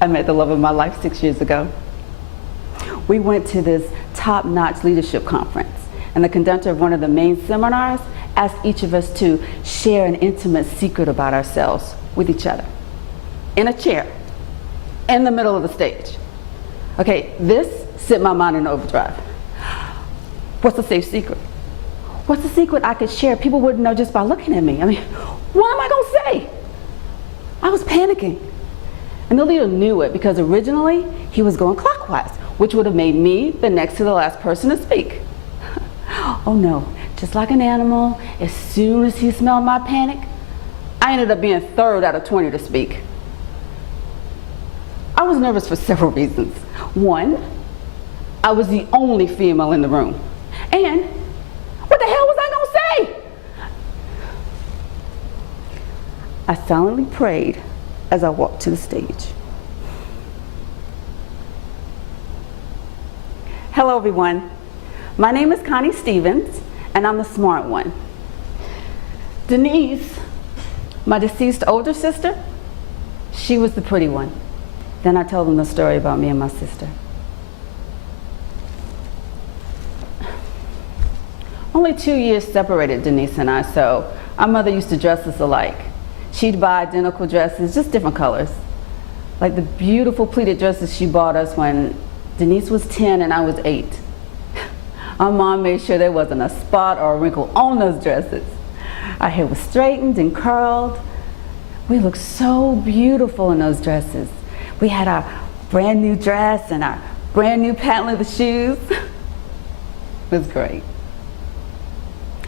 I met the love of my life 6 years ago. We went to this top-notch leadership conference, and the conductor of one of the main seminars asked each of us to share an intimate secret about ourselves with each other, in a chair, in the middle of the stage. Okay, this sent my mind in overdrive. What's a safe secret? What's a secret I could share people wouldn't know just by looking at me? I mean, what am I gonna say? I was panicking. And the leader knew it because originally he was going clockwise, which would have made me the next to the last person to speak. Oh no, just like an animal, as soon as he smelled my panic, I ended up being third out of 20 to speak. I was nervous for several reasons. One, I was the only female in the room. And what the hell was I gonna say? I silently prayed as I walked to the stage. Hello everyone, my name is Connie Stevens and I'm the smart one. Denise, my deceased older sister, she was the pretty one. Then I told them the story about me and my sister. Only 2 years separated Denise and I, so our mother used to dress us alike. She'd buy identical dresses, just different colors. Like the beautiful pleated dresses she bought us when Denise was 10 and I was 8. Our mom made sure there wasn't a spot or a wrinkle on those dresses. Our hair was straightened and curled. We looked so beautiful in those dresses. We had our brand new dress and our brand new patent leather shoes. It was great.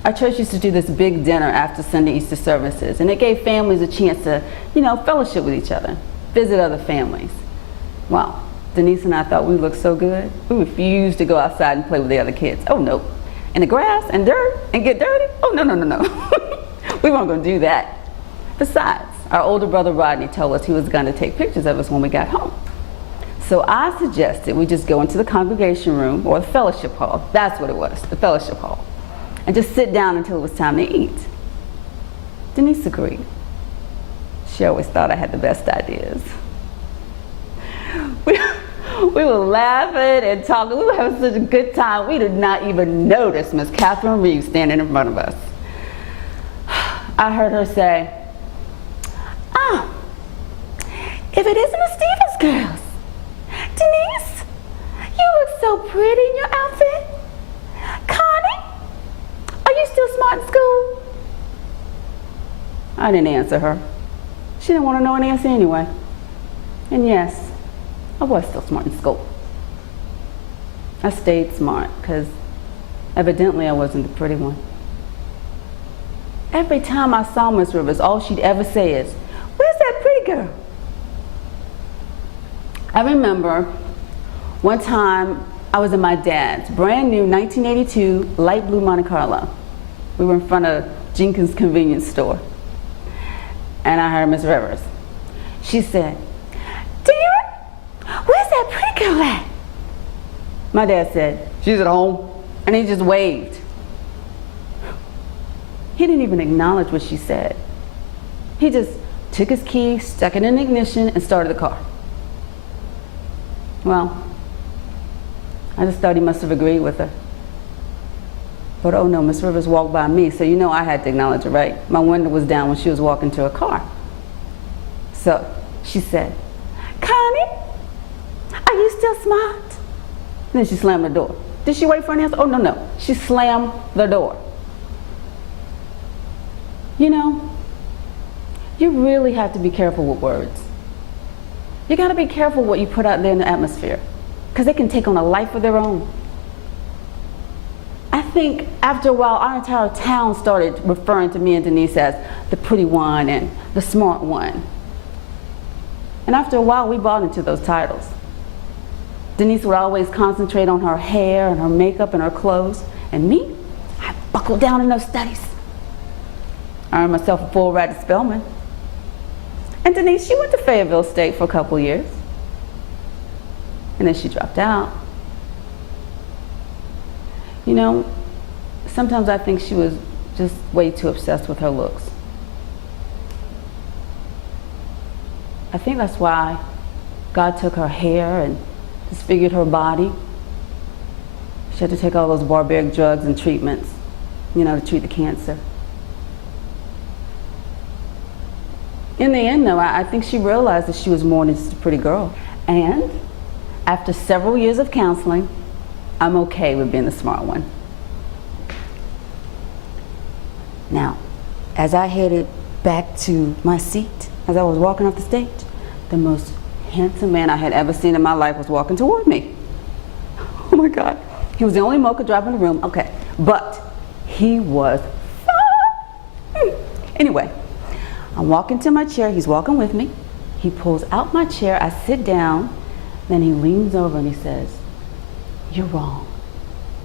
Our church used to do this big dinner after Sunday Easter services, and it gave families a chance to, fellowship with each other, visit other families. Well, Denise and I thought we looked so good, we refused to go outside and play with the other kids. Oh no, in the grass and dirt and get dirty? Oh no. We weren't going to do that. Besides, our older brother Rodney told us he was going to take pictures of us when we got home. So I suggested we just go into the congregation room, or the fellowship hall, that's what it was, the fellowship hall, and just sit down until it was time to eat. Denise agreed. She always thought I had the best ideas. We were laughing and talking. We were having such a good time. We did not even notice Miss Catherine Reeves standing in front of us. I heard her say, "Ah, if it isn't the Stevens girls. Denise, you look so pretty in your outfit. Connie, are you still smart in school?" I didn't answer her. She didn't want to know an answer anyway. And yes, I was still smart in school. I stayed smart because evidently I wasn't the pretty one. Every time I saw Miss Rivers, all she'd ever say is, "Where's that pretty girl?" I remember one time I was in my dad's brand new 1982 light blue Monte Carlo. We were in front of Jenkins convenience store. And I heard Miss Rivers. She said, "Dear, where's that pretty girl at?" My dad said, "She's at home." And he just waved. He didn't even acknowledge what she said. He just took his key, stuck it in the ignition, and started the car. Well, I just thought he must have agreed with her. But oh no, Miss Rivers walked by me, so I had to acknowledge her, right? My window was down when she was walking to her car. So she said, "Connie, are you still smart?" And then she slammed the door. Did she wait for an answer? Oh no, she slammed the door. You really have to be careful with words. You got to be careful what you put out there in the atmosphere, because they can take on a life of their own. I think after a while, our entire town started referring to me and Denise as the pretty one and the smart one. And after a while, we bought into those titles. Denise would always concentrate on her hair and her makeup and her clothes, and me, I buckled down in those studies. I earned myself a full ride to Spelman. And Denise, she went to Fayetteville State for a couple years. And then she dropped out. Sometimes I think she was just way too obsessed with her looks. I think that's why God took her hair and disfigured her body. She had to take all those barbaric drugs and treatments, you know, to treat the cancer. In the end, though, I think she realized that she was more than just a pretty girl. And after several years of counseling, I'm okay with being the smart one. Now, as I headed back to my seat, as I was walking off the stage, the most handsome man I had ever seen in my life was walking toward me. Oh my God. He was the only mocha drop in the room, okay. But he was fine. Anyway, I'm walking to my chair, he's walking with me. He pulls out my chair, I sit down, then he leans over and he says, "You're wrong.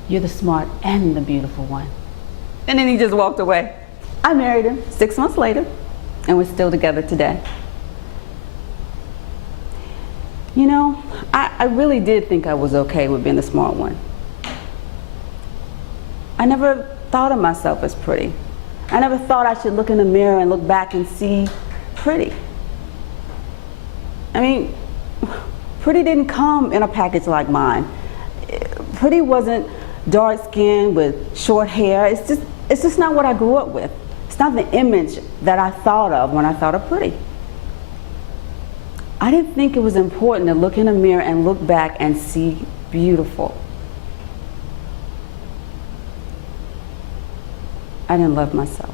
You're the smart and the beautiful one." And then he just walked away. I married him 6 months later, and we're still together today. You know, I really did think I was okay with being the smart one. I never thought of myself as pretty. I never thought I should look in the mirror and look back and see pretty. I mean, pretty didn't come in a package like mine. Pretty wasn't dark skinned with short hair. It's just not what I grew up with. It's not the image that I thought of when I thought of pretty. I didn't think it was important to look in a mirror and look back and see beautiful. I didn't love myself.